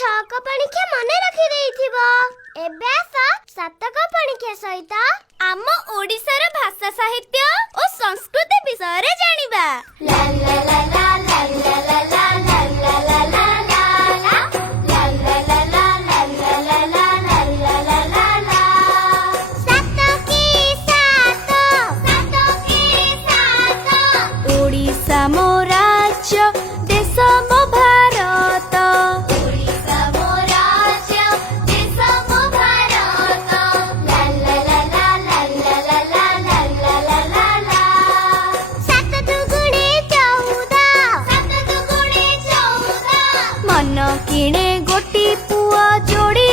ଛକ ପଣିଖିଆ ମନେ ରଖି ଦେଇଥିବ। ଏବେ ଆସ ସାତକ ପଣିଖିଆ ସହିତ ଆମ ଓଡ଼ିଶାର ଭାଷା ସାହିତ୍ୟ ଓ ସଂସ୍କୃତି ବିଷୟରେ ଜାଣିବା। ଲା ଲା ଲା ଲା ଲା ଲା ଲା ଲା ଲା ଲା ଲା ଲା मो राज्य देश मो भारत ओडिशा मो राज्य देश मो भारत ला ला ला ला ला ला ला ला ला ला ला ला सात दुगुणे 14 मन किणे गोटी पुआ जोड़ी